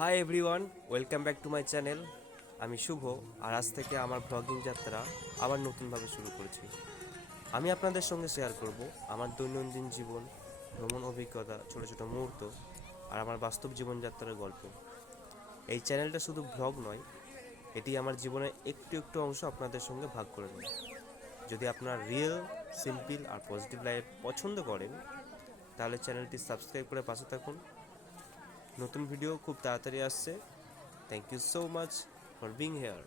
Hi everyone, welcome back to my channel. আমি শুভ, আর আজ থেকে আমার ব্লগিং যাত্রা আবার নতুনভাবে শুরু করেছি। আমি আপনাদের সঙ্গে শেয়ার করব আমার দৈনন্দিন জীবন, ভ্রমণ অভিজ্ঞতা, ছোটো ছোটো মুহূর্ত আর আমার বাস্তব জীবনযাত্রার গল্প। এই চ্যানেলটা শুধু ব্লগ নয়, এটি আমার জীবনের একটু একটু অংশ আপনাদের সঙ্গে ভাগ করে নেব। যদি আপনার রিয়েল, সিম্পল আর পজিটিভ লাইফ পছন্দ করেন, তাহলে চ্যানেলটি সাবস্ক্রাইব করে পাশে থাকুন। নতুন ভিডিও খুব তাড়াতাড়ি আসছে। Thank you so much for being hair.